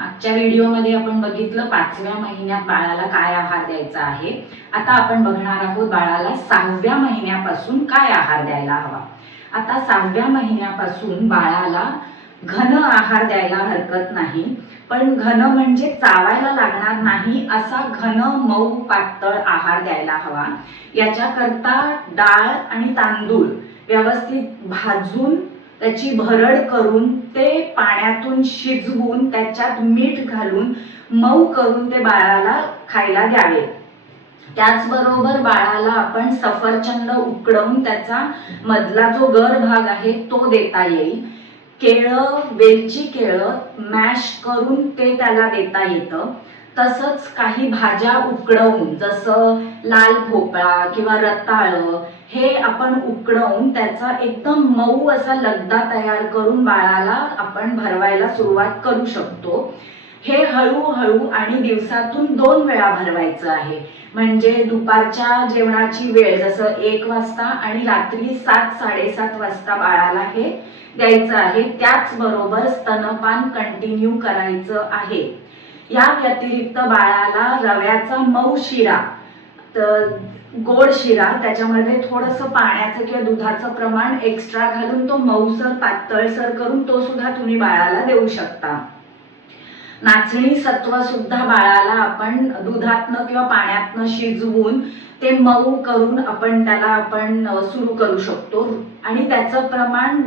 मागच्या व्हिडिओमध्ये आपण बघितलं पाचव्या महिन्यात बाळाला काय आहार द्यायचा आहे. आता आपण बघणार आहोत बाळाला सहाव्या महिन्यापासून काय आहार द्यायला हवा. आता सहाव्या महिन्यापासून बाळाला घन आहार द्यायला हरकत नाही. पण घन म्हणजे चावायला लागणार नाही असा घन मऊ पातळ आहार द्यायला हवा. याच्याकरता डाळ आणि तांदूळ व्यवस्थित भाजून त्याची भरड करून ते पाण्यातून शिजवून त्याच्यात मीठ घालून मऊ करून ते बाळाला खायला द्यावे. त्याचबरोबर बाळाला आपण सफरचंद उकडवून त्याचा मधला जो गर भाग आहे तो देता येईल. केळं वेलची केळं मॅश करून ते त्याला देता येतं. तसंच काही भाज्या उकडवून जसं लाल भोपळा किंवा रताळं हे आपण उकडवून त्याचा एकदम मऊ असा लगदा तयार करून बाळाला आपण भरवायला सुरुवात करू शकतो. हे हळूहळू आणि दिवसातून दोन वेळा भरवायचं आहे. म्हणजे दुपारच्या जेवणाची वेळ जसं एक वाजता आणि रात्री सात साडेसात वाजता बाळाला हे द्यायचं आहे. त्याचबरोबर स्तनपान कंटिन्यू करायचं आहे. या व्यतिरिक्त बाळाला रव्याचा मऊ शिरा तर गोड शिरा त्याच्यामध्ये थोडंसं पाण्याचं किंवा दुधाचं प्रमाण एक्स्ट्रा घालून तो मऊसर पातळसर करून तो सुद्धा तुम्ही बाळाला देऊ शकता. नाचणी सत्व सुद्धा बाळाला आपण दुधातनं किंवा पाण्यातनं शिजवून ते मऊ करून आपण त्याला आपण सुरू करू शकतो. आणि त्याचं प्रमाण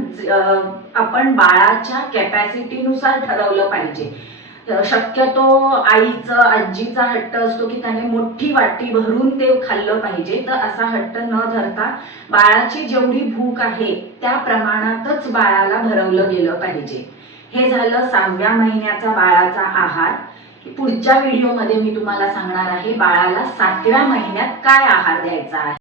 आपण बाळाच्या कॅपॅसिटीनुसार ठरवलं पाहिजे. शक्यतो आईचं आजीचा हट्ट असतो की त्याने मोठी वाटी भरून ते खाल्लं पाहिजे. तर असा हट्ट न धरता बाळाची जेवढी भूक आहे त्या प्रमाणातच बाळाला भरवलं गेलं पाहिजे. हे झालं सहाव्या महिन्याचा बाळाचा आहार. पुढच्या व्हिडिओमध्ये मी तुम्हाला सांगणार आहे बाळाला सातव्या महिन्यात काय आहार द्यायचा आहे.